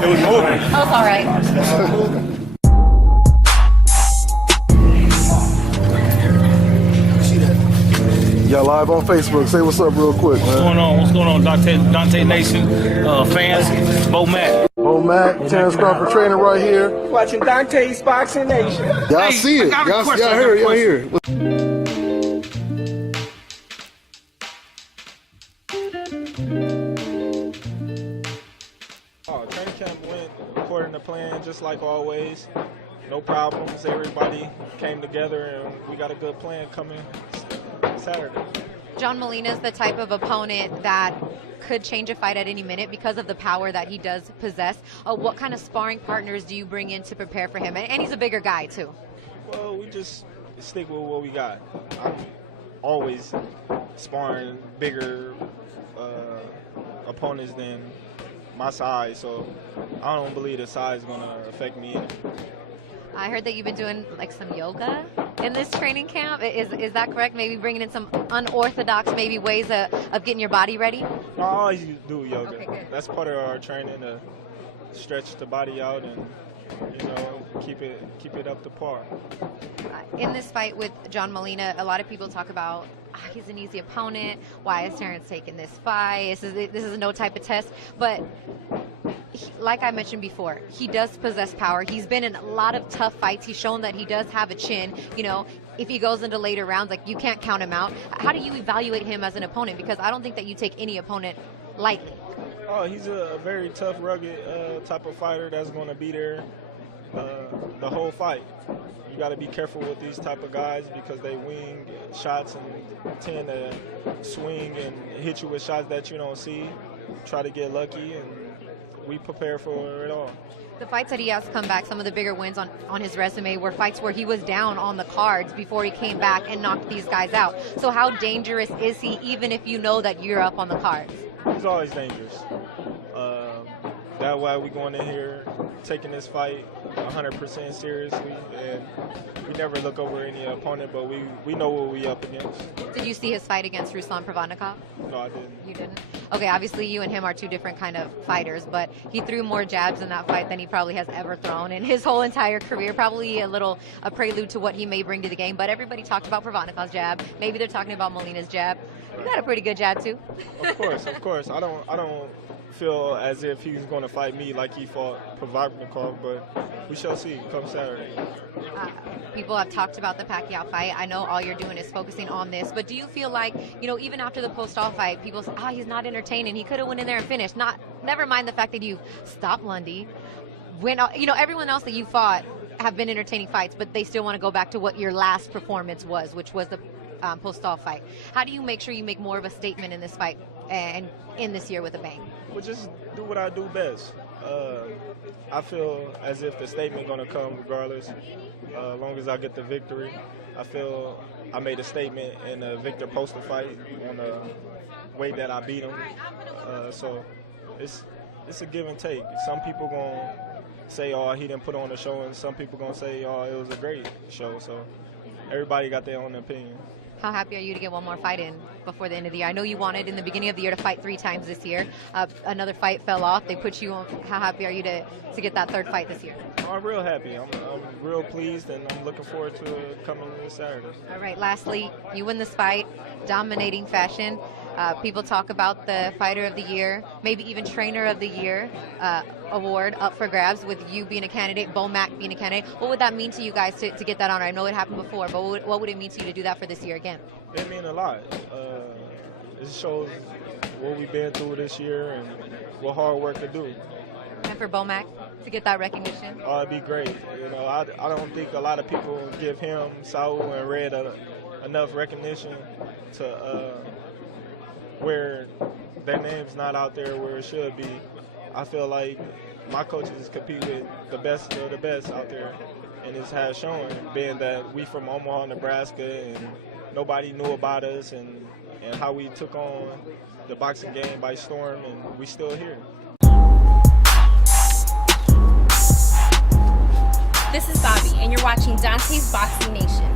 It was moving. Oh, it's all right. Y'all live on Facebook. Say what's up real quick, man. What's going on, Dante Nation fans? Bo Mac. Bo Mac, Terrence Crawford training right here. Watching Dante's Boxing Nation. Y'all see it. Y'all hear it. Training camp went according to plan, just like always. No problems. Everybody came together, and we got a good plan coming Saturday. John Molina is the type of opponent that could change a fight at any minute because of the power that he does possess. What kind of sparring partners do you bring in to prepare for him? And he's a bigger guy, too. Well, we just stick with what we got. I'm always sparring bigger opponents than my size, so I don't believe the size is going to affect me either. I heard that you've been doing like some yoga in this training camp. Is that correct? Maybe bringing in some unorthodox maybe ways of getting your body ready? I always do yoga. Okay, good. That's part of our training, to stretch the body out and, you know, keep it up to par. In this fight with John Molina, a lot of people talk about he's an easy opponent. Why is Terrence taking this fight? This is no type of test. But like I mentioned before, he does possess power. He's been in a lot of tough fights. He's shown that he does have a chin. You know, if he goes into later rounds, like, you can't count him out. How do you evaluate him as an opponent? Because I don't think that you take any opponent lightly. Oh, he's a very tough, rugged type of fighter that's going to be there the whole fight. You got to be careful with these type of guys because they wing shots and tend to swing and hit you with shots that you don't see. Try to get lucky, and we prepare for it all. The fights that he has come back, some of the bigger wins on his resume were fights where he was down on the cards before he came back and knocked these guys out. So how dangerous is he, even if you know that you're up on the cards? He's always dangerous. That's why we going in here taking this fight 100% seriously, and we never look over any opponent, but we know what we up against. Did you see his fight against Ruslan Provodnikov? No, I didn't. You didn't? Okay, obviously you and him are two different kind of fighters, but he threw more jabs in that fight than he probably has ever thrown in his whole entire career. Probably a prelude to what he may bring to the game, but everybody talked about Provodnikov's jab. Maybe they're talking about Molina's jab. You got a pretty good jab too. Of course. I don't feel as if he's going to fight me like he fought Provodnikov, but we shall see come Saturday. People have talked about the Pacquiao fight. I know all you're doing is focusing on this, but do you feel like, you know, even after the POSTOL fight, people say, he's not entertaining. He could have went in there and finished. Never mind the fact that you stopped Lundy. Everyone else that you fought have been entertaining fights, but they still want to go back to what your last performance was, which was the POSTOL fight. How do you make sure you make more of a statement in this fight and in this year with a bang? Well, just do what I do best. I feel as if the statement going to come regardless, as long as I get the victory. I feel I made a statement in the Victor POSTOL fight on the way that I beat him. So it's a give and take. Some people going to say, he didn't put on a show, and some people going to say, it was a great show. So everybody got their own opinion. How happy are you to get one more fight in before the end of the year? I know you wanted in the beginning of the year to fight 3 times this year. Another fight fell off. They put you on. How happy are you to get that 3rd fight this year? I'm real happy. I'm real pleased, and I'm looking forward to it coming this Saturday. All right, lastly, you win this fight, dominating fashion. People talk about the Fighter of the Year, maybe even Trainer of the Year award up for grabs with you being a candidate, Bo Mac being a candidate. What would that mean to you guys to get that honor? I know it happened before, but what would it mean to you to do that for this year again? It means a lot. It shows what we've been through this year and what hard work to do. And for Bo Mac to get that recognition? Oh, it'd be great. You know, I don't think a lot of people give him, Saul, and Red enough recognition to where their name's not out there where it should be. I feel like my coaches compete with the best of the best out there, and it has shown, being that we from Omaha, Nebraska, and nobody knew about us and how we took on the boxing game by storm, and we still here. This is Bobby, and you're watching Dante's Boxing Nation.